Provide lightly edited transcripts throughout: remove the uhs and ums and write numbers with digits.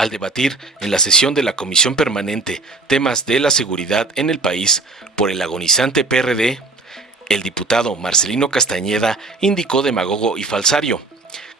Al debatir en la sesión de la Comisión Permanente temas de la seguridad en el país por el agonizante PRD, el diputado Marcelino Castañeda indicó demagogo y falsario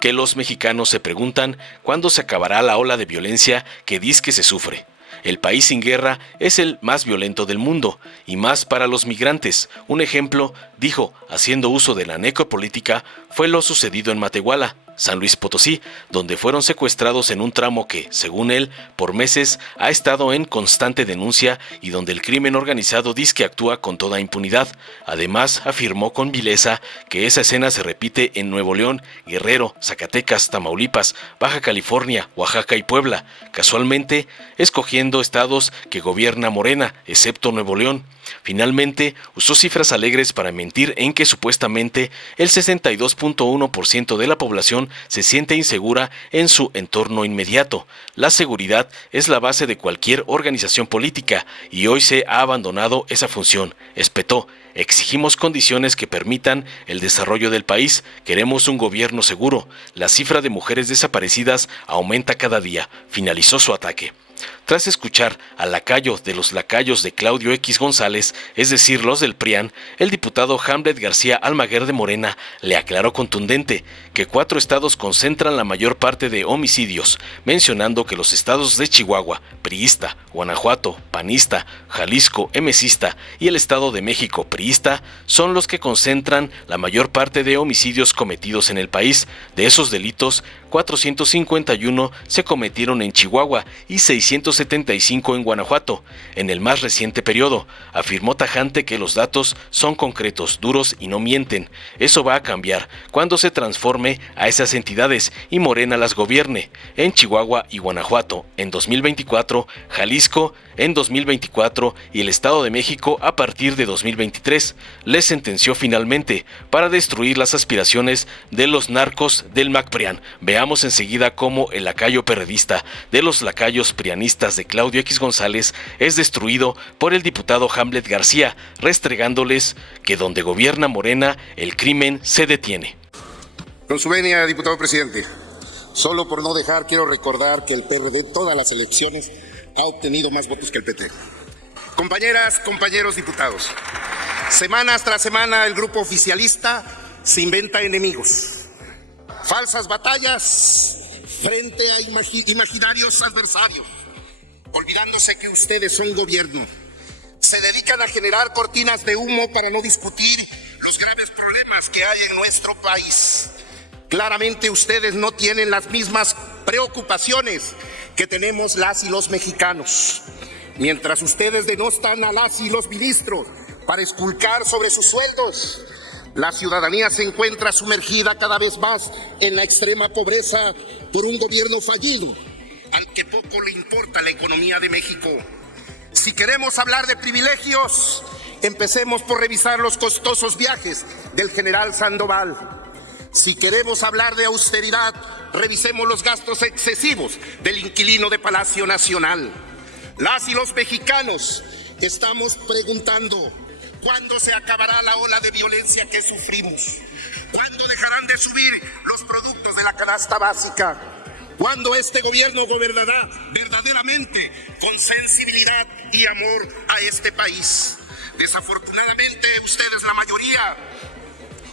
que los mexicanos se preguntan cuándo se acabará la ola de violencia que dizque se sufre. El país sin guerra es el más violento del mundo, y más para los migrantes. Un ejemplo, dijo, haciendo uso de la necropolítica, fue lo sucedido en Matehuala, San Luis Potosí, donde fueron secuestrados en un tramo que, según él, por meses ha estado en constante denuncia y donde el crimen organizado dice actúa con toda impunidad. Además, afirmó con vileza que esa escena se repite en Nuevo León, Guerrero, Zacatecas, Tamaulipas, Baja California, Oaxaca y Puebla, casualmente escogiendo estados que gobierna Morena, excepto Nuevo León. Finalmente, usó cifras alegres para mentir en que supuestamente el 62.1% de la población se siente insegura en su entorno inmediato. La seguridad es la base de cualquier organización política y hoy se ha abandonado esa función, espetó. Exigimos condiciones que permitan el desarrollo del país. Queremos un gobierno seguro. La cifra de mujeres desaparecidas aumenta cada día. Finalizó su ataque. Tras escuchar al lacayo de los lacayos de Claudio X González, es decir, los del PRIAN, el diputado Hamlet García Almaguer de Morena le aclaró contundente que 4 estados concentran la mayor parte de homicidios, mencionando que los estados de Chihuahua, priista, Guanajuato, panista, Jalisco, emesista y el Estado de México, priista, son los que concentran la mayor parte de homicidios cometidos en el país. De esos delitos, 451 se cometieron en Chihuahua y 675 en Guanajuato, en el más reciente periodo. Afirmó tajante que los datos son concretos, duros y no mienten. Eso va a cambiar cuando se transforme a esas entidades y Morena las gobierne. En Chihuahua y Guanajuato en 2024, Jalisco en 2024 y el Estado de México a partir de 2023. Le sentenció finalmente para destruir las aspiraciones de los narcos del MacPrian. Veamos enseguida cómo el lacayo perredista de los lacayos prianistas de Claudio X González es destruido por el diputado Hamlet García, restregándoles que donde gobierna Morena, el crimen se detiene. Con su venia, diputado presidente. Solo por no dejar, quiero recordar que el PRD todas las elecciones ha obtenido más votos que el PT. Compañeras, compañeros diputados, semanas tras semana el grupo oficialista se inventa enemigos. Falsas batallas frente a imaginarios adversarios, olvidándose que ustedes son gobierno. Se dedican a generar cortinas de humo para no discutir los graves problemas que hay en nuestro país. Claramente ustedes no tienen las mismas preocupaciones que tenemos las y los mexicanos. Mientras ustedes denostan a las y los ministros para esculcar sobre sus sueldos, la ciudadanía se encuentra sumergida cada vez más en la extrema pobreza por un gobierno fallido, al que poco le importa la economía de México. Si queremos hablar de privilegios, empecemos por revisar los costosos viajes del general Sandoval. Si queremos hablar de austeridad, revisemos los gastos excesivos del inquilino de Palacio Nacional. Las y los mexicanos estamos preguntando: ¿cuándo se acabará la ola de violencia que sufrimos? ¿Cuándo dejarán de subir los productos de la canasta básica? ¿Cuándo este gobierno gobernará verdaderamente con sensibilidad y amor a este país? Desafortunadamente, ustedes, la mayoría,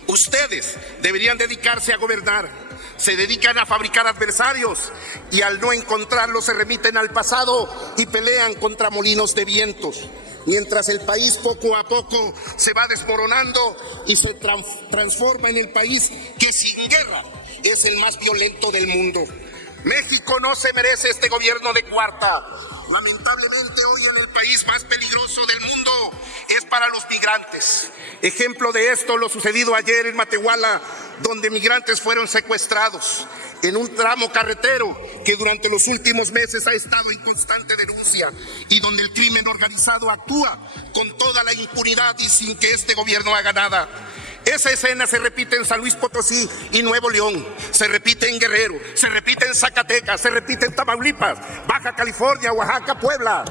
ustedes deberían dedicarse a gobernar. Se dedican a fabricar adversarios y al no encontrarlos se remiten al pasado y pelean contra molinos de vientos. Mientras el país poco a poco se va desmoronando y se transforma en el país que sin guerra es el más violento del mundo. México no se merece este gobierno de cuarta. Lamentablemente hoy en el país más peligroso del mundo es para los migrantes. Ejemplo de esto lo sucedido ayer en Matehuala, donde migrantes fueron secuestrados en un tramo carretero que durante los últimos meses ha estado en constante denuncia y donde el crimen organizado actúa con toda la impunidad y sin que este gobierno haga nada. Esa escena se repite en San Luis Potosí y Nuevo León, se repite en Guerrero, se repite en Zacatecas, se repite en Tamaulipas, Baja California, Oaxaca, Puebla.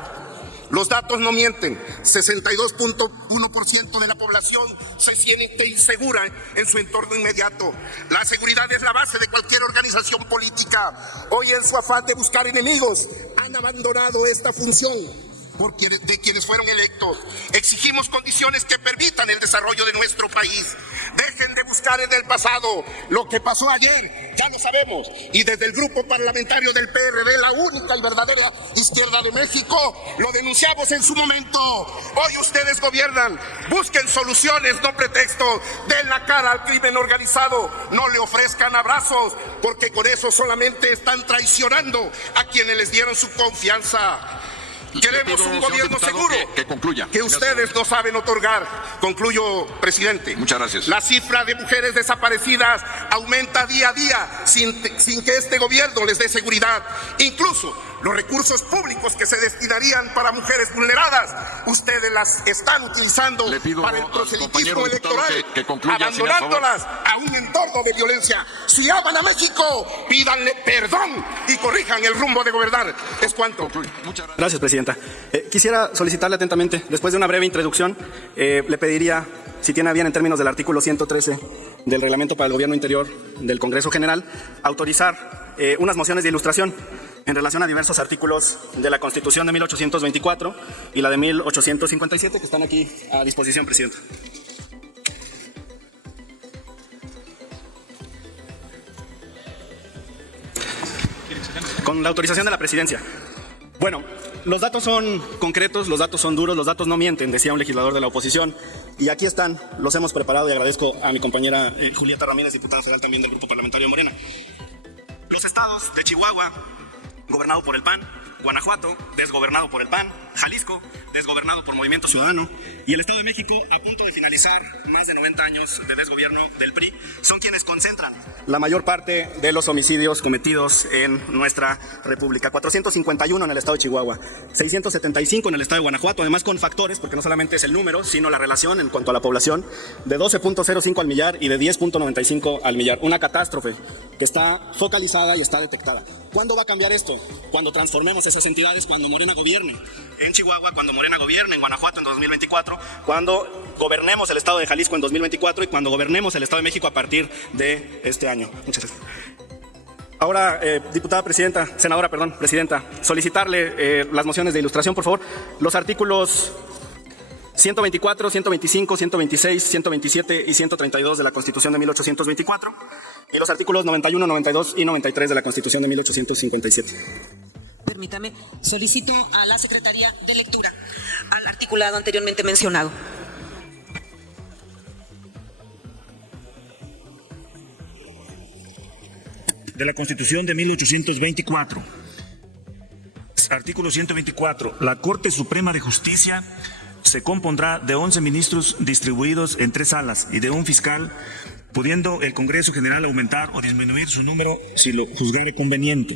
Los datos no mienten. 62.1% de la población se siente insegura en su entorno inmediato. La seguridad es la base de cualquier organización política. Hoy, en su afán de buscar enemigos, han abandonado esta función de quienes fueron electos. Exigimos condiciones que permitan el desarrollo de nuestro país. Dejen de buscar en el pasado. Lo que pasó ayer ya lo sabemos, y desde el grupo parlamentario del PRD, la única y verdadera izquierda de México, lo denunciamos en su momento. Hoy ustedes gobiernan. Busquen soluciones, no pretextos. Den la cara al crimen organizado. No le ofrezcan abrazos, porque con eso solamente están traicionando a quienes les dieron su confianza. Queremos un gobierno seguro que concluya. Que ustedes no saben otorgar. Concluyo, presidente. Muchas gracias. La cifra de mujeres desaparecidas aumenta día a día sin que este gobierno les dé seguridad. Incluso los recursos públicos que se destinarían para mujeres vulneradas, ustedes las están utilizando para el proselitismo electoral, que concluya, abandonándolas a un entorno de violencia. Si aman a México, pídanle perdón y corrijan el rumbo de gobernar. Es cuanto. Gracias, presidenta. Quisiera solicitarle atentamente, después de una breve introducción, le pediría, si tiene a bien en términos del artículo 113 del Reglamento para el Gobierno Interior del Congreso General, autorizar unas mociones de ilustración en relación a diversos artículos de la Constitución de 1824 y la de 1857, que están aquí a disposición, presidenta. Con la autorización de la presidencia. Bueno, los datos son concretos, los datos son duros, los datos no mienten, decía un legislador de la oposición. Y aquí están, los hemos preparado y agradezco a mi compañera Julieta Ramírez, diputada federal también del Grupo Parlamentario de Morena. Los estados de Chihuahua, gobernado por el PAN; Guanajuato, desgobernado por el PAN; Jalisco, desgobernado por Movimiento Ciudadano; y el Estado de México, a punto de finalizar más de 90 años de desgobierno del PRI, son quienes concentran la mayor parte de los homicidios cometidos en nuestra República. 451 en el Estado de Chihuahua, 675 en el Estado de Guanajuato, además con factores, porque no solamente es el número, sino la relación en cuanto a la población, de 12.05 al millar y de 10.95 al millar. Una catástrofe que está focalizada y está detectada. ¿Cuándo va a cambiar esto? Cuando transformemos esas entidades, cuando Morena gobierne en Chihuahua, cuando Morena gobierne en Guanajuato en 2024, cuando gobernemos el Estado de Jalisco en 2024 y cuando gobernemos el Estado de México a partir de este año. Muchas gracias. Ahora, senadora, presidenta, solicitarle las mociones de ilustración, por favor. Los artículos 124, 125, 126, 127 y 132 de la Constitución de 1824 y los artículos 91, 92 y 93 de la Constitución de 1857. Permítame, solicito a la Secretaría de Lectura al articulado anteriormente mencionado. De la Constitución de 1824. Artículo 124. La Corte Suprema de Justicia se compondrá de 11 ministros distribuidos en 3 salas y de un fiscal, pudiendo el Congreso General aumentar o disminuir su número si lo juzgare conveniente.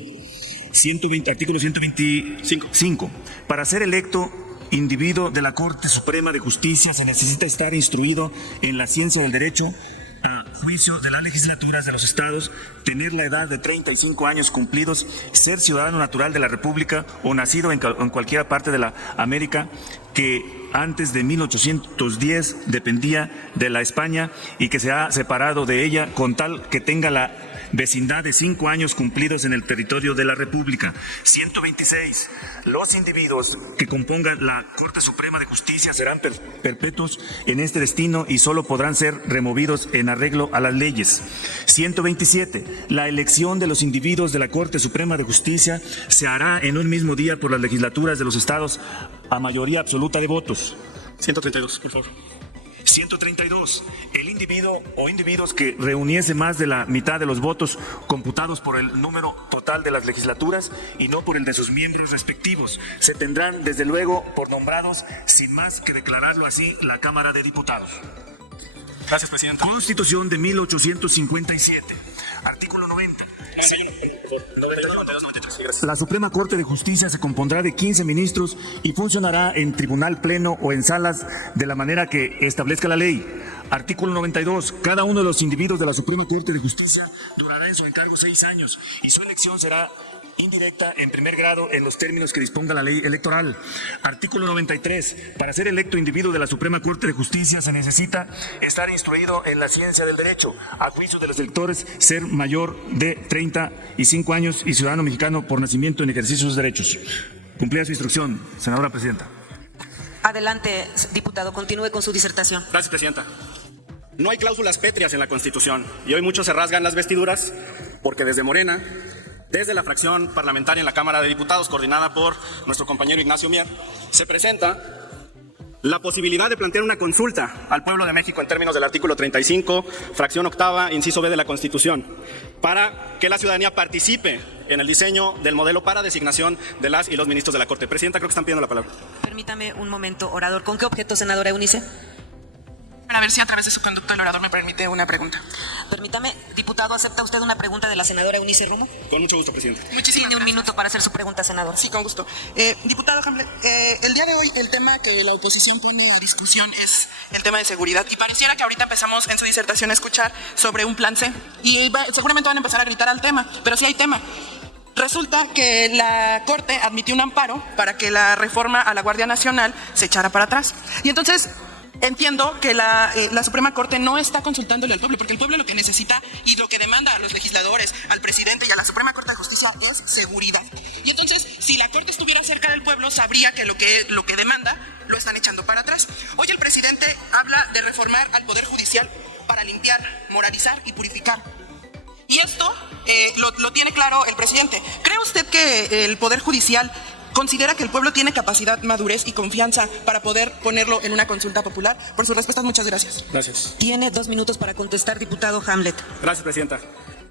Artículo 125. Para ser electo individuo de la Corte Suprema de Justicia se necesita estar instruido en la ciencia del derecho, a juicio de las legislaturas de los estados, tener la edad de 35 años cumplidos, ser ciudadano natural de la República o nacido en cualquier parte de la América que antes de 1810 dependía de la España y que se ha separado de ella, con tal que tenga la vecindad de 5 años cumplidos en el territorio de la República. 126. Los individuos que compongan la Corte Suprema de Justicia serán perpetuos en este destino y solo podrán ser removidos en arreglo a las leyes. 127. La elección de los individuos de la Corte Suprema de Justicia se hará en un mismo día por las legislaturas de los estados a mayoría absoluta de votos. 132, por favor. 132. El individuo o individuos que reuniese más de la mitad de los votos computados por el número total de las legislaturas y no por el de sus miembros respectivos se tendrán desde luego por nombrados, sin más que declararlo así la Cámara de Diputados. Gracias, presidenta. Constitución de 1857. Artículo 90. La Suprema Corte de Justicia se compondrá de 15 ministros y funcionará en tribunal pleno o en salas de la manera que establezca la ley. Artículo 92. Cada uno de los individuos de la Suprema Corte de Justicia durará en su encargo 6 años y su elección será indirecta en primer grado en los términos que disponga la ley electoral. Artículo 93. Para ser electo individuo de la Suprema Corte de Justicia se necesita estar instruido en la ciencia del derecho, a juicio de los electores ser mayor de 35 años y ciudadano mexicano por nacimiento en ejercicio de sus derechos. Cumplida su instrucción, senadora presidenta. Adelante, diputado, continúe con su disertación. Gracias, presidenta. No hay cláusulas pétreas en la Constitución y hoy muchos se rasgan las vestiduras porque desde Morena, desde la fracción parlamentaria en la Cámara de Diputados, coordinada por nuestro compañero Ignacio Mier, se presenta la posibilidad de plantear una consulta al pueblo de México en términos del artículo 35, fracción octava, inciso B de la Constitución, para que la ciudadanía participe en el diseño del modelo para designación de las y los ministros de la Corte. Presidenta, creo que están pidiendo la palabra. Permítame un momento, orador. ¿Con qué objeto, senadora Eunice? Para ver si a través de su conducto el orador me permite una pregunta. Permítame, diputado, ¿acepta usted una pregunta de la senadora Eunice Romo? Con mucho gusto, presidente. Muchísimas Tiene un gracias. minuto para hacer su pregunta, senador. Sí, con gusto. Diputado Hamlet, el día de hoy el tema que la oposición pone a discusión es el tema de seguridad y pareciera que ahorita empezamos en su disertación a escuchar sobre un plan C y seguramente van a empezar a gritar al tema, pero sí hay tema. Resulta que la Corte admitió un amparo para que la reforma a la Guardia Nacional se echara para atrás. Y entonces entiendo que la Suprema Corte no está consultándole al pueblo, porque el pueblo lo que necesita y lo que demanda a los legisladores, al presidente y a la Suprema Corte de Justicia es seguridad. Y entonces, si la Corte estuviera cerca del pueblo, sabría que lo que demanda lo están echando para atrás. Hoy el presidente habla de reformar al Poder Judicial para limpiar, moralizar y purificar. Y esto lo tiene claro el presidente. ¿Cree usted que el Poder Judicial considera que el pueblo tiene capacidad, madurez y confianza para poder ponerlo en una consulta popular? Por sus respuestas, muchas gracias. Gracias. Tiene 2 minutos para contestar, diputado Hamlet. Gracias, presidenta.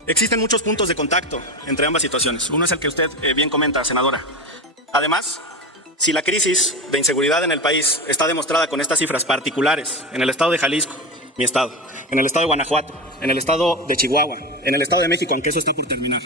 Existen muchos puntos de contacto entre ambas situaciones. Uno es el que usted bien comenta, senadora. Además, si la crisis de inseguridad en el país está demostrada con estas cifras particulares en el estado de Jalisco, mi estado, en el estado de Guanajuato, en el estado de Chihuahua, en el estado de México, aunque eso está por terminar,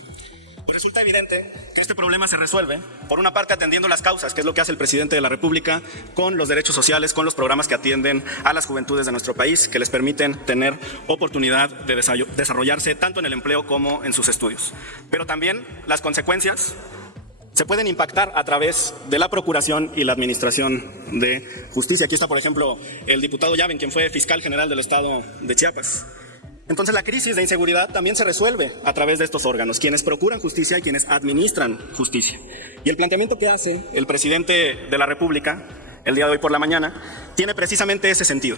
pues resulta evidente que este problema se resuelve, por una parte atendiendo las causas, que es lo que hace el presidente de la República, con los derechos sociales, con los programas que atienden a las juventudes de nuestro país, que les permiten tener oportunidad de desarrollarse tanto en el empleo como en sus estudios. Pero también las consecuencias se pueden impactar a través de la Procuración y la Administración de Justicia. Aquí está, por ejemplo, el diputado Llaven, quien fue fiscal general del estado de Chiapas. Entonces, la crisis de inseguridad también se resuelve a través de estos órganos, quienes procuran justicia y quienes administran justicia. Y el planteamiento que hace el presidente de la República el día de hoy por la mañana tiene precisamente ese sentido,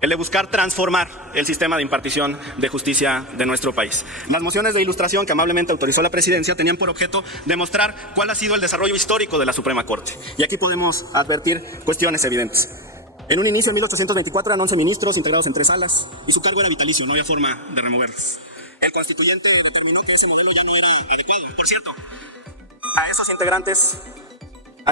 el de buscar transformar el sistema de impartición de justicia de nuestro país. Las mociones de ilustración que amablemente autorizó la presidencia tenían por objeto demostrar cuál ha sido el desarrollo histórico de la Suprema Corte. Y aquí podemos advertir cuestiones evidentes. En un inicio, en 1824, eran 11 ministros integrados en 3 salas y su cargo era vitalicio, no había forma de removerlos. El constituyente determinó que ese modelo ya no era adecuado. Por cierto, a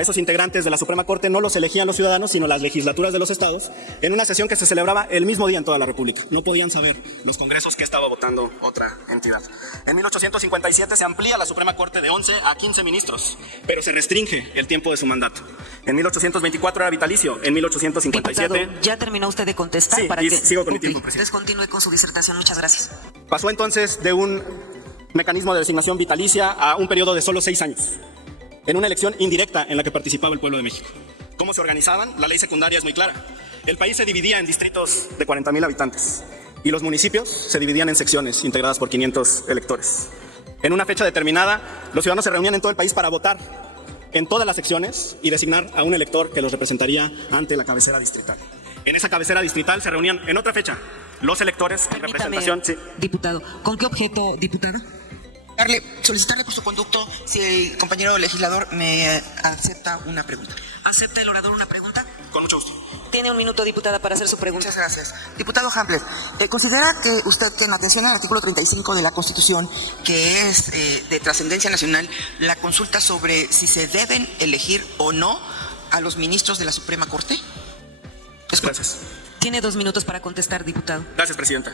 esos integrantes de la Suprema Corte no los elegían los ciudadanos, sino las legislaturas de los estados, en una sesión que se celebraba el mismo día en toda la República. No podían saber los congresos que estaba votando otra entidad. En 1857 se amplía la Suprema Corte de 11 a 15 ministros, pero se restringe el tiempo de su mandato. En 1824 era vitalicio, en 1857... Diputado, ¿ya terminó usted de contestar? Sí, para y que sigo con mi tiempo, presidente. Entonces continúe con su disertación. Muchas gracias. Pasó entonces de un mecanismo de designación vitalicia a un periodo de solo 6 años, en una elección indirecta en la que participaba el pueblo de México. ¿Cómo se organizaban? La ley secundaria es muy clara. El país se dividía en distritos de 40,000 habitantes y los municipios se dividían en secciones integradas por 500 electores. En una fecha determinada, los ciudadanos se reunían en todo el país para votar en todas las secciones y designar a un elector que los representaría ante la cabecera distrital. En esa cabecera distrital se reunían en otra fecha los electores en Permítame, representación... Sí. diputado. ¿Con qué objeto, diputado? Solicitarle por su conducto si el compañero legislador me acepta una pregunta. ¿Acepta el orador una pregunta? Con mucho gusto. Tiene un minuto, diputada, para hacer su pregunta. Muchas gracias. Diputado Hamlet, ¿considera que usted que en atención al artículo 35 de la Constitución, que es de trascendencia nacional, la consulta sobre si se deben elegir o no a los ministros de la Suprema Corte? Gracias. Tiene 2 minutos para contestar, diputado. Gracias, presidenta.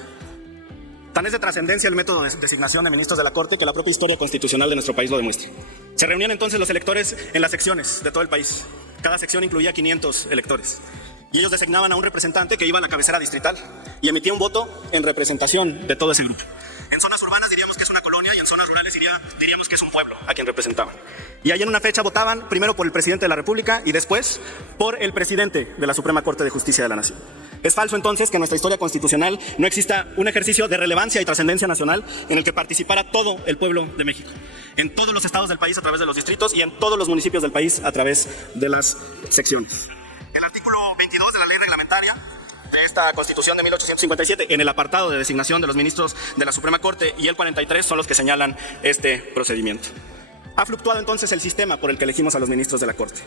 Tan es de trascendencia el método de designación de ministros de la Corte que la propia historia constitucional de nuestro país lo demuestra. Se reunían entonces los electores en las secciones de todo el país. Cada sección incluía 500 electores. Y ellos designaban a un representante que iba a la cabecera distrital y emitía un voto en representación de todo ese grupo. En zonas urbanas diríamos que es una colonia. colonia y en zonas rurales diríamos que es un pueblo a quien representaban. Y ahí en una fecha votaban primero por el presidente de la República y después por el presidente de la Suprema Corte de Justicia de la Nación. Es falso entonces que en nuestra historia constitucional no exista un ejercicio de relevancia y trascendencia nacional en el que participara todo el pueblo de México, en todos los estados del país a través de los distritos y en todos los municipios del país a través de las secciones. El artículo 22 de la ley reglamentaria de esta Constitución de 1857, en el apartado de designación de los ministros de la Suprema Corte, y el 43 son los que señalan este procedimiento. Ha fluctuado entonces el sistema por el que elegimos a los ministros de la Corte.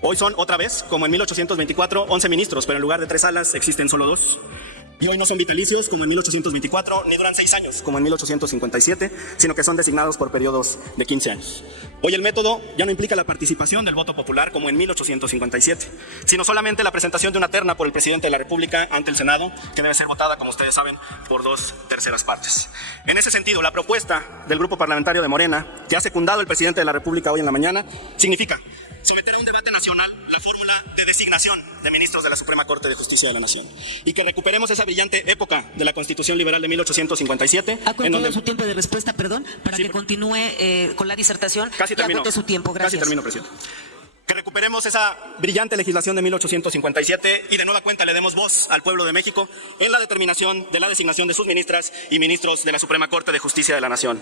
Hoy son, otra vez, como en 1824, 11 ministros, pero en lugar de 3 salas existen solo 2. Y hoy no son vitalicios, como en 1824, ni duran 6 años, como en 1857, sino que son designados por periodos de 15 años. Hoy el método ya no implica la participación del voto popular, como en 1857, sino solamente la presentación de una terna por el presidente de la República ante el Senado, que debe ser votada, como ustedes saben, por 2/3 partes. En ese sentido, la propuesta del Grupo Parlamentario de Morena, que ha secundado el presidente de la República hoy en la mañana, significa someter a un debate nacional la fórmula de designación de ministros de la Suprema Corte de Justicia de la Nación y que recuperemos esa brillante época de la Constitución Liberal de 1857. Ha contado su tiempo de respuesta, perdón, para que continúe con la disertación. Casi termino. Agote su tiempo, gracias. Casi termino, presidente. Que recuperemos esa brillante legislación de 1857 y de nueva cuenta le demos voz al pueblo de México en la determinación de la designación de sus ministras y ministros de la Suprema Corte de Justicia de la Nación.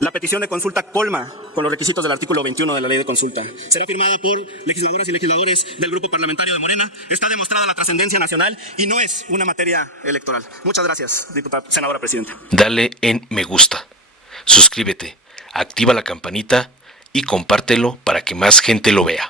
La petición de consulta colma con los requisitos del artículo 21 de la ley de consulta. Será firmada por legisladoras y legisladores del Grupo Parlamentario de Morena. Está demostrada la trascendencia nacional y no es una materia electoral. Muchas gracias, senadora presidenta. Dale en me gusta, suscríbete, activa la campanita y compártelo para que más gente lo vea.